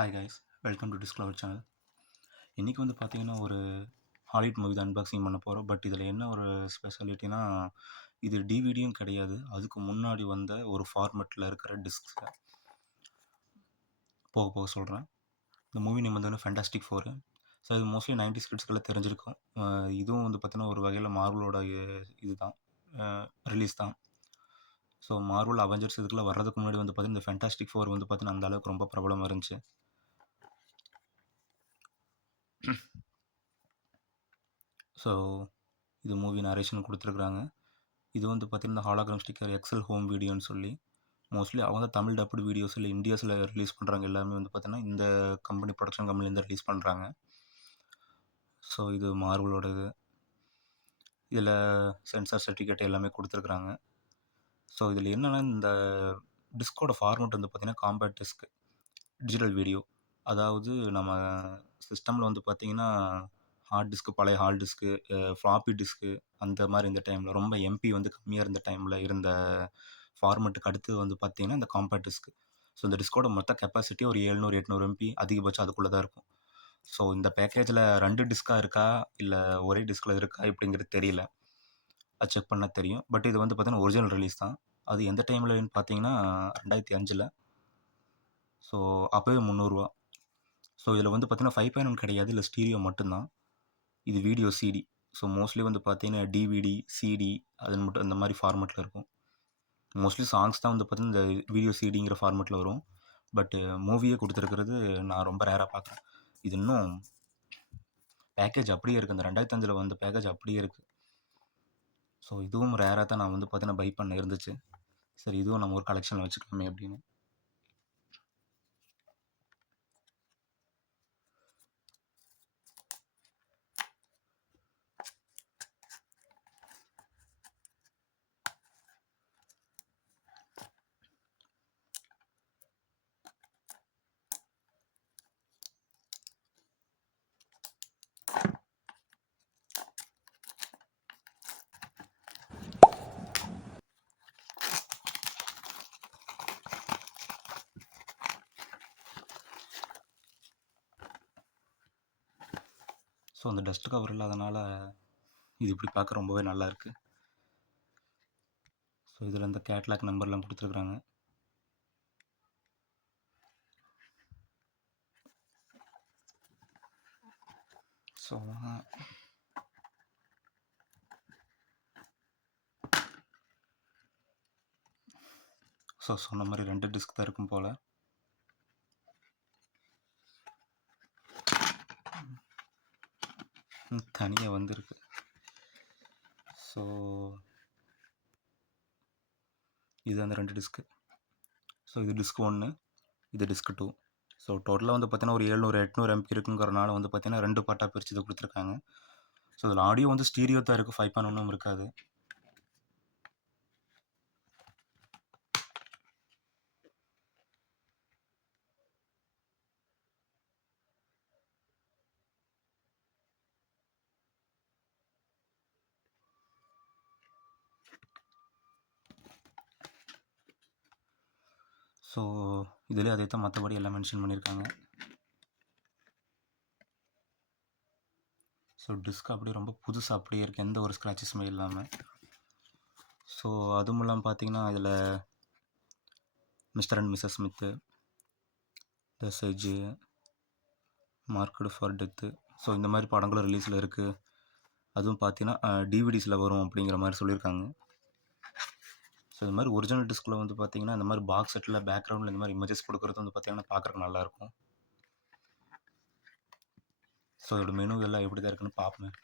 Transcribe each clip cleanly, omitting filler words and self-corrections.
Hi guys, welcome to discover channel. இன்றைக்கி வந்து பார்த்தீங்கன்னா ஒரு ஹாலிவுட் மூவி தான் அன்பாக்சிங் பண்ண போகிறோம். பட் இதில் என்ன ஒரு ஸ்பெஷாலிட்டினா, இது டிவிடியும் கிடையாது. அதுக்கு முன்னாடி வந்த ஒரு ஃபார்மெட்டில் இருக்கிற டிஸ்க்ஸை போக போக சொல்கிறேன். இந்த மூவி நேம் வந்து ஃபேண்டாஸ்டிக் ஃபோர். ஸோ இது மோஸ்ட்லி 90s கிட்ஸ்க்கெல்லாம் தெரிஞ்சிருக்கும். இதுவும் வந்து பார்த்தீங்கன்னா ஒரு வகையில் மார்வலோட இது தான் ரிலீஸ் தான். ஸோ மார்வல் அவெஞ்சர்ஸ் இதுக்குள்ள வர்றதுக்கு முன்னாடி வந்து பார்த்தீங்கன்னா இந்த ஃபேண்டாஸ்டிக் ஃபோர் வந்து பார்த்தீங்கன்னா அந்த அளவுக்கு ரொம்ப பிரபலமாக இருந்துச்சு. ஸோ இது மூவி நரேஷன் கொடுத்துருக்குறாங்க. இது வந்து பார்த்தீங்கன்னா ஹாலோகிராம் ஸ்டிக்கர் எக்ஸல் ஹோம் வீடியோன்னு சொல்லி மோஸ்ட்லி அவங்க தமிழ் டப்புடு வீடியோஸ் இல்லை இந்தியாஸில் ரிலீஸ் பண்ணுறாங்க எல்லாமே வந்து பார்த்தீங்கன்னா இந்த கம்பெனி ப்ரொடக்ஷன் கம்பெனிலேருந்து ரிலீஸ் பண்ணுறாங்க. ஸோ இது மார்வலோட இது. இதில் சென்சார் சர்டிஃபிகேட் எல்லாமே கொடுத்துருக்குறாங்க. ஸோ இதில் என்னென்னா இந்த டிஸ்கோட ஃபார்மெட் வந்து பார்த்திங்கன்னா காம்பேக்ட் டிஸ்க் டிஜிட்டல் வீடியோ. அதாவது நம்ம சிஸ்டமில் வந்து பார்த்திங்கன்னா ஹார்ட் டிஸ்க்கு, பழைய ஹார்ட் டிஸ்க்கு, ஃப்ளாப்பி டிஸ்க்கு அந்த மாதிரி இந்த டைமில் ரொம்ப எம்பி வந்து கம்மியாக இருந்த டைமில் இருந்த ஃபார்மெட்டுக்கு அடுத்து வந்து பார்த்திங்கன்னா இந்த காம்பேக்ட் டிஸ்க். ஸோ இந்த டிஸ்கோட மொத்த கெப்பாசிட்டி ஒரு 700-800 எம்பி அதிகபட்சம் அதுக்குள்ளே தான் இருக்கும். ஸோ இந்த பேக்கேஜில் 2 டிஸ்காக இருக்கா இல்லை ஒரே டிஸ்கில் இருக்கா இப்படிங்கிறது தெரியல. அது செக் பண்ணால் தெரியும். பட் இது வந்து பார்த்திங்கன்னா ஒரிஜினல் ரிலீஸ் தான். அது எந்த டைம்லன்னு பார்த்தீங்கன்னா 2005. ஸோ அப்போவே ₹300. ஸோ இதில் வந்து பார்த்தீங்கன்னா 5.1 கிடையாது, இல்லை ஸ்டீரியோ மட்டும்தான். இது வீடியோ சிடி. ஸோ மோஸ்ட்லி வந்து பார்த்தீங்கன்னா டிவிடி, சிடி அது மட்டும் அந்த மாதிரி ஃபார்மெட்டில் இருக்கும். மோஸ்ட்லி சாங்ஸ் தான் வந்து பார்த்தீங்கன்னா இந்த வீடியோ சிடிங்கிற ஃபார்மெட்டில் வரும். பட்டு மூவியே கொடுத்துருக்கிறது நான் ரொம்ப ரேராக பார்க்குறேன். இது இன்னும் பேக்கேஜ் அப்படியே இருக்குது. அந்த 2005 வந்த பேக்கேஜ் அப்படியே இருக்குது. ஸோ இதுவும் ரேராக தான் நான் வந்து பார்த்தீங்கன்னா பை பண்ண இருந்துச்சு. சரி இதுவும் நம்ம ஒரு கலெக்ஷனில் வச்சுக்கலாமே அப்படின்னு. ஸோ அந்த டஸ்ட் கவர் இல்லாதனால இது இப்படி பார்க்க ரொம்பவே நல்லாயிருக்கு. ஸோ இதில் இந்த கேட்லாக் நம்பர்லாம் கொடுத்துருக்குறாங்க. ஸோ சொன்ன மாதிரி 2 டிஸ்க் தான் இருக்கும் போல். தனியாக வந்திருக்கு. ஸோ இது அந்த 2 டிஸ்க்கு. ஸோ இது டிஸ்க் 1, இது டிஸ்க் 2. ஸோ டோட்டலாக வந்து பார்த்தீங்கன்னா ஒரு 700-800 எம்பி இருக்குங்கிறனால வந்து பார்த்தீங்கன்னா 2 பார்ட்டாக பிரித்து இது கொடுத்துருக்காங்க. ஸோ இதில் ஆடியோ வந்து ஸ்டீரியோ தான் இருக்குது, 5.1 இருக்காது. ஸோ இதிலே அதே தான் மற்றபடி எல்லாம் மென்ஷன் பண்ணியிருக்காங்க. ஸோ டிஸ்க் அப்படியே ரொம்ப புதுசாக அப்படியே இருக்குது, எந்த ஒரு ஸ்க்ராச்சஸுமே இல்லாமல். ஸோ அதுவும் இல்லாமல் பார்த்தீங்கன்னா இதில் mister and missus Smith, the siege, marked for death, so இந்த மாதிரி படங்களும் ரிலீஸில் இருக்குது. அதுவும் பார்த்தீங்கன்னா டிவிடிஸில் வரும் அப்படிங்கிற மாதிரி சொல்லியிருக்காங்க. ஸோ இது மாதிரி ஒரிஜினல் டிஸ்கில் வந்து பார்த்தீங்கன்னா இந்த மாதிரி பாக்ஸ் செட்டில் பேக்ரவுண்டில் இந்த மாதிரி இமேஜஸ் கொடுக்குறது வந்து பார்த்தீங்கன்னா பார்க்குறக்கு நல்லாயிருக்கும். ஸோ இதோட மெனு எல்லாம் எப்படி தான் இருக்குன்னு பார்ப்பேன்.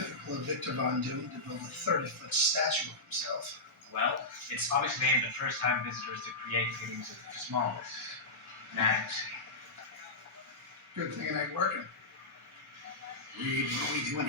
Typical of Victor Von Doom to build a 30-foot statue of himself. Well, it's obviously aimed at first-time visitors to create feelings of smallness, inadequacy. Good thing it ain't working. Reed, what are we doing